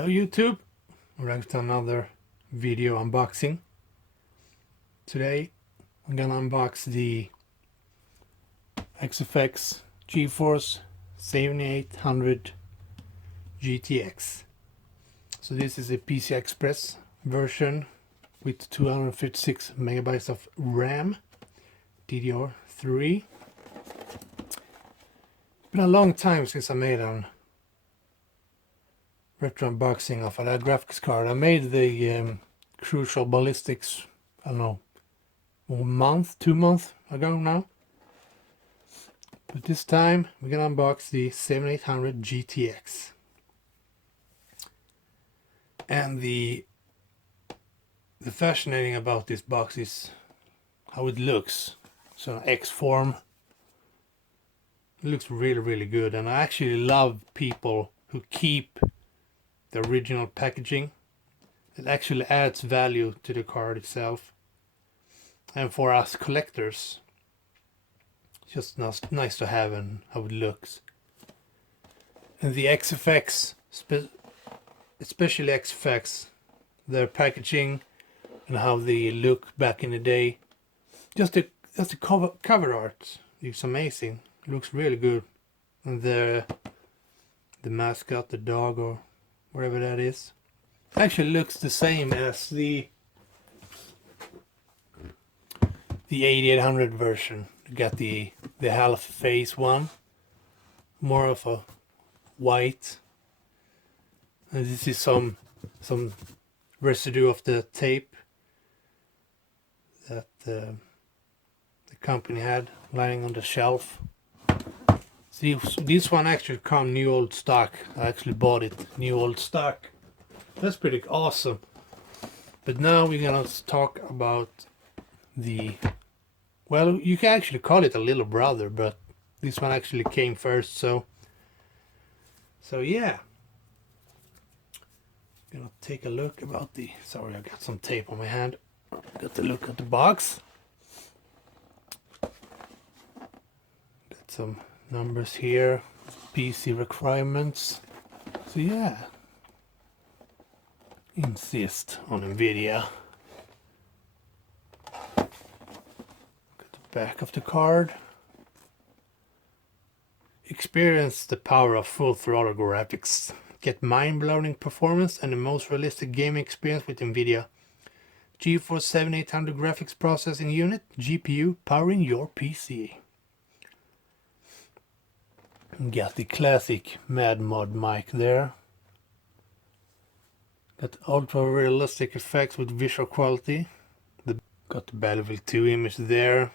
Hello YouTube, we're back to another video unboxing. Today I'm gonna unbox the XFX GeForce 7800 GTX. So this is a PCI Express version with 256 megabytes of RAM, DDR3. Been a long time since I made an retro unboxing of a graphics card. I made the Crucial Ballistics, I don't know, 2 months ago now. But this time we're gonna unbox the 7800 GTX. And the fascinating about this box is how it looks. So an X form. It looks really good, and I actually love people who keep the original packaging. It actually adds value to the card itself, and for us collectors it's just nice to have and how it looks. And the XFX, especially XFX, their packaging and how they look back in the day, just the cover art is amazing. It looks really good. And the mascot, the dog or whatever that is, actually looks the same as the 8800 version. You got the half face one, more of a white, and this is some residue of the tape that the company had lying on the shelf. See, this one actually come new old stock. I actually bought it new old stock. That's pretty awesome. But now we're gonna talk about the, well, you can actually call it a little brother, but this one actually came first. So yeah, gonna take a look about the, sorry, I got some tape on my hand. Got to look at the box. Got some numbers here, PC requirements. So yeah, insist on NVIDIA. Got the back of the card. Experience the power of full throttle graphics. Get mind-blowing performance and the most realistic gaming experience with NVIDIA GeForce 7800 graphics processing unit, GPU powering your PC. Got the classic Mad Mod mic there. Got ultra realistic effects with visual quality. Got the Battlefield 2 image there.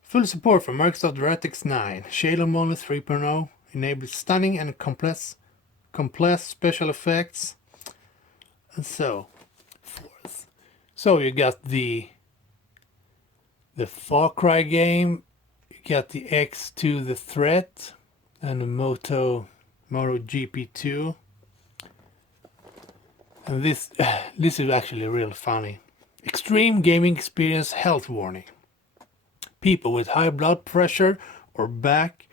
Full support for Microsoft DirectX 9. Shader Mono 3.0 enables stunning and complex special effects, and so forth. So you got the Far Cry game. Got the X2 the Threat and the Moto GP2, and this is actually real funny. Extreme gaming experience health warning. People with high blood pressure, a back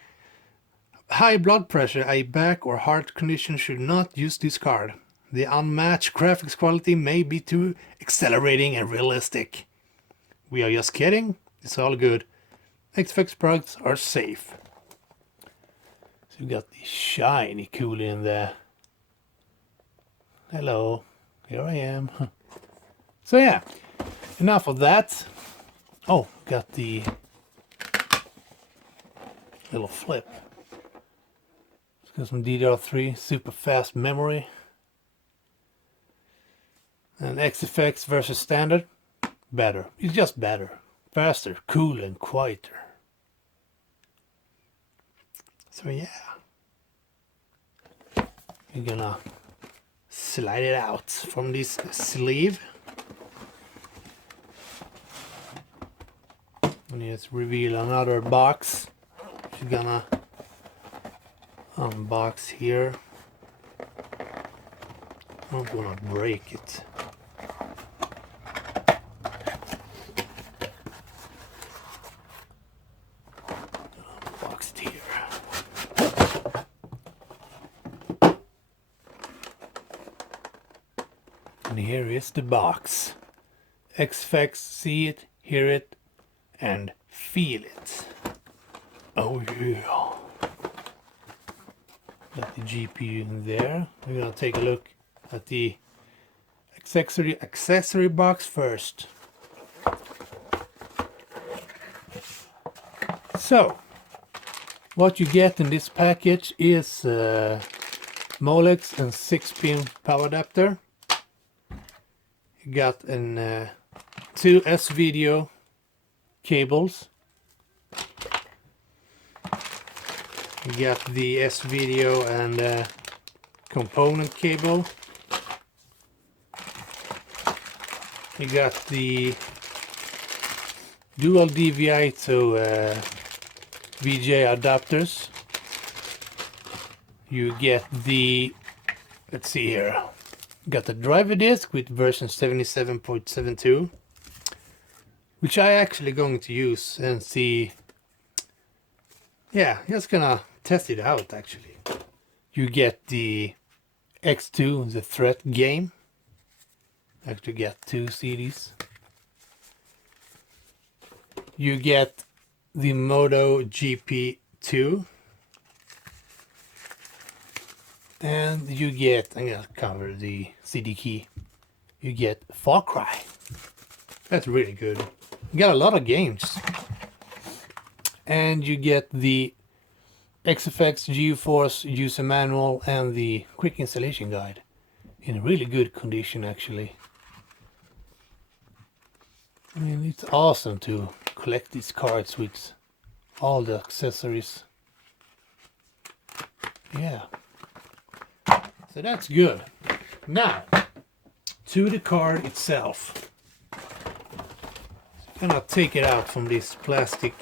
or heart condition should not use this card. The unmatched graphics quality may be too accelerating and realistic. We are just kidding. It's all good. XFX products are safe. So you got the shiny coolie in there. Hello, here I am. So yeah, enough of that. Oh, got the little flip. It's got some DDR3 super fast memory. And XFX versus standard, better. It's just better. Faster, cooler, and quieter. So yeah, we're gonna slide it out from this sleeve. And just reveal another box. We're gonna unbox here. I'm gonna break it. And here is the box. XFX, see it, hear it, and feel it. Oh yeah. Got the GPU in there. We're gonna take a look at the accessory box first. So, what you get in this package is Molex and 6-pin power adapter. You got an 2 S-video cables. You got the S-video and component cable. You got the dual DVI to VGA adapters. You get the, let's see here, got the driver disc with version 77.72, which I actually going to use and see. Yeah, just gonna test it out actually. You get the X2, the Threat game. Actually get 2 CDs. You get the Moto GP2, and you get, I'm gonna cover the CD key, you get Far Cry. That's really good. You got a lot of games. And you get the XFX GeForce user manual and the quick installation guide in really good condition actually. I mean, it's awesome to collect these cards with all the accessories. Yeah. So that's good. Now, to the card itself. I'm gonna take it out from this plastic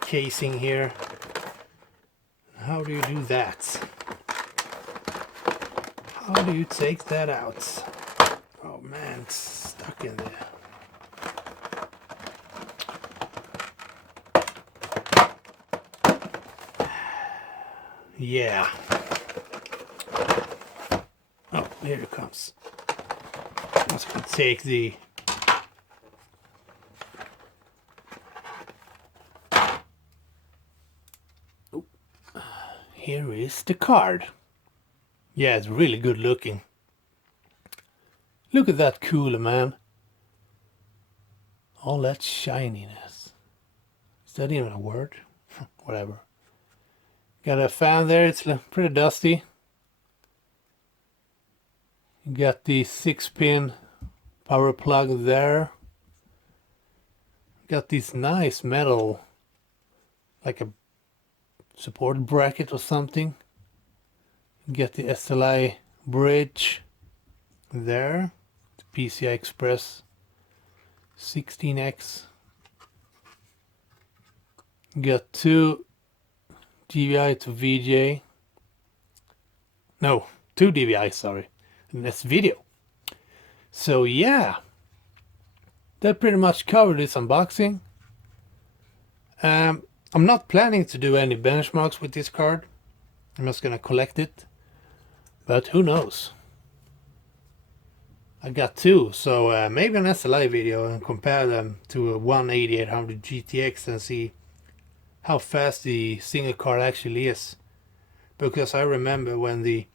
casing here. How do you do that? How do you take that out? Oh man, it's stuck in there. Yeah. Oh, here it comes. Let's take the here is the card. Yeah, it's really good looking. Look at that cooler, man. All that shininess. Is that even a word? Whatever. Got a fan there, it's pretty dusty. You got the 6-pin power plug there. Got this nice metal, like a support bracket or something. You get the SLI bridge there. The PCI Express 16X. You got 2 DVI to VGA. No, 2 DVI, sorry. And that's video. So yeah, that pretty much covered this unboxing. I'm not planning to do any benchmarks with this card. I'm just gonna collect it. But who knows? I got 2, so maybe an SLI video and compare them to a 18800 GTX and see how fast the single card actually is. Because I remember when the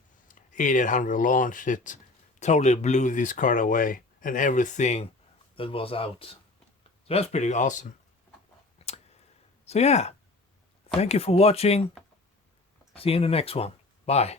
8800 launched, it totally blew this card away and everything that was out. So that's pretty awesome. So yeah, thank you for watching. See you in the next one. Bye.